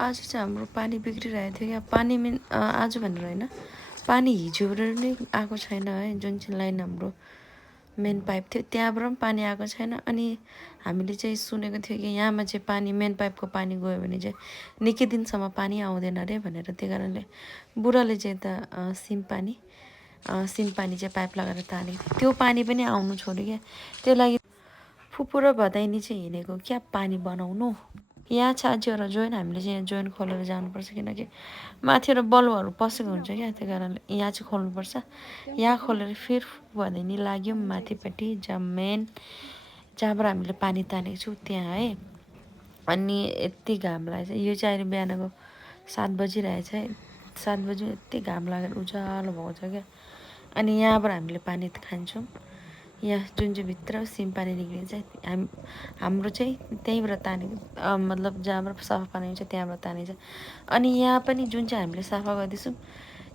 आज चाहिँ हाम्रो पानी बिग्रिरहेको थियो क्या। पानी आज भनेर होइन, पानी हिजोबाट नै आएको छैन है। जुन चाहिँ लाइन हाम्रो मेन पाइप थियो त्यहाँबाट पनि पानी आएको छैन। अनि हामीले चाहिँ सुनेको थियो कि यहाँमा चाहिँ पानी मेन पाइपको पानी गयो भने चाहिँ निकै दिनसम्म पानी आउँदैन अरे भनेर। त्यही कारणले बुढाले चाहिँ यता सिमपानी चाहिँ पाइप लगाएर तानेको थियो। त्यो पानी पनि आउनु छोड्यो क्या। त्यो लागि फुपू र भदैनी चाहिँ हिँडेको क्या पानी बनाउनु। यहाँ छ अझै एउटा जोइन, हामीले चाहिँ यहाँ जोइन खोलेर जानुपर्छ किनकि माथिबाट बलुवाहरू पसेको हुन्छ क्या। त्यही कारणले यहाँ चाहिँ खोल्नुपर्छ। यहाँ खोलेर फेरि भदैनी लाग्यौँ माथिपट्टि जहाँबाट हामीले पानी तानेको छौँ त्यहाँ है। अनि यति घाम लागेको छ। यो चाहिँ अहिले बिहानको 7 बजिरहेछ है। 7 बजी यति घाम लागेर उज्यालो भएको छ क्या। अनि यहाँबाट हामीले पानी खान्छौँ। यहाँ जुन चाहिँ भित्र सिमपानी निक्लिन्छ हाम्रो चाहिँ त्यहीँबाट तानेको, मतलब जहाँबाट सफा पानी हुन्छ त्यहाँबाट तानिन्छ। अनि यहाँ पनि जुन चाहिँ हामीले सफा गर्दैछौँ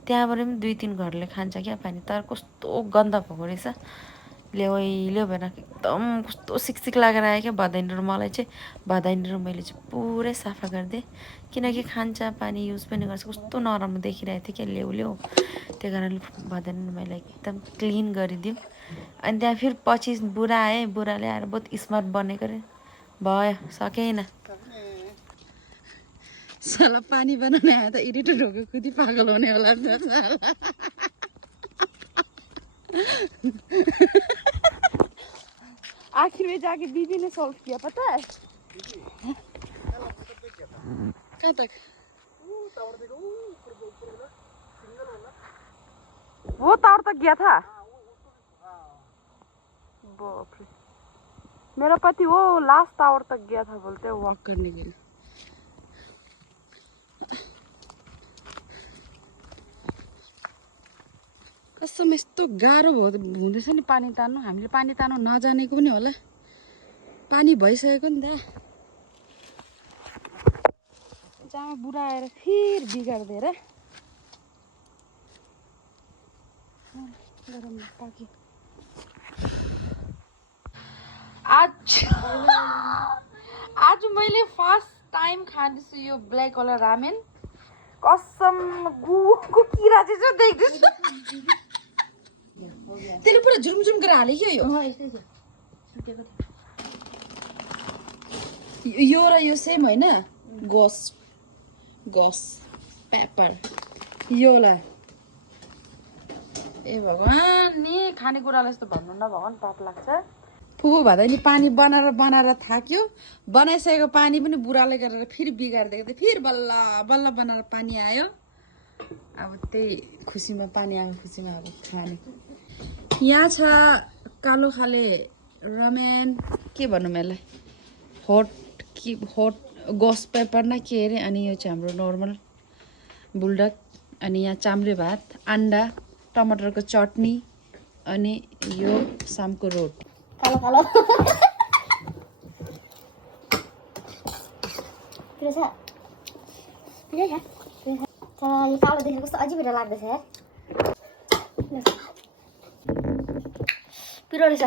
त्यहाँबाट पनि 2-3 घरले खान्छ क्या पानी। तर कस्तो गन्ध भएको रहेछ, ल्याउ भएन। एकदम कस्तो सिकसिक लागेर आयो क्या भदैनी र मलाई चाहिँ। भदैनी र मैले चाहिँ पुरै सफा गरिदिएँ किनकि खान्छ पानी युज पनि गर्छ। कस्तो नराम्रो देखिरहेको थियो क्या ल्याउ। त्यही कारणले भदैनी मैले एकदम क्लिन गरिदिउँ। अनि त्यहाँ फेरि पछि बुढा आएँ, बुढाले आएर बहुत स्मार्ट बनेको अरे। भयो सकेन। साला पानी बनाने आया था, इरिटेट हो गया, खुद ही पागल होने वाला था साला। आखिर में जाके दीदी ने सॉल्व किया, पता है? कहाँ तक? वो तार तक गया था। बाप रे, मेरा पति वो लास्ट टावर तक गया था बोलते हैं वॉक करने के लिए। कसम यस्तो गाह्रो हुँदैछ नि पानी तान्नु। हामीले पानी तान्नु नजानेको पनि होला। पानी भइसकेको नि त। जहाँ बुढा आएर फेरि बिगारिदिएर आज मैले फर्स्ट टाइम खाँदैछु यो ब्ल्याक वाला रामेन। कसम गुको किरा चाहिँ देख्दैछु। त्यसले पुरा झुम गरेर हाले क्या यो र यो सेम होइन। गस पेपर योला। ए भगवान नि खानेकुरालाई यस्तो भन्नु न भगवान, पाप लाग्छ। फुपू भादा नि पानी बनाएर थाक्यो। बनाइसकेको पानी पनि बुढाले गरेर फेरि बिगारिदिएको थियो। फेरि बल्ल बल्ल बनाएर पानी आयो। अब त्यही खुसीमा पानी आएको खुसीमा अब खाने। यहाँ छ कालो खाले रमेन, के भन्नु मलाई, हट गस पेपर न के अरे। अनि यो चाहिँ हाम्रो नर्मल बुल्डक। अनि यहाँ चाम्रे भात, अन्डा, टमाटरको चटनी, अनि यो शामको रोटी। कालो यो कालो देखेर कस्तो अजिब लाग्दैछ यार। पिरो रहेछ।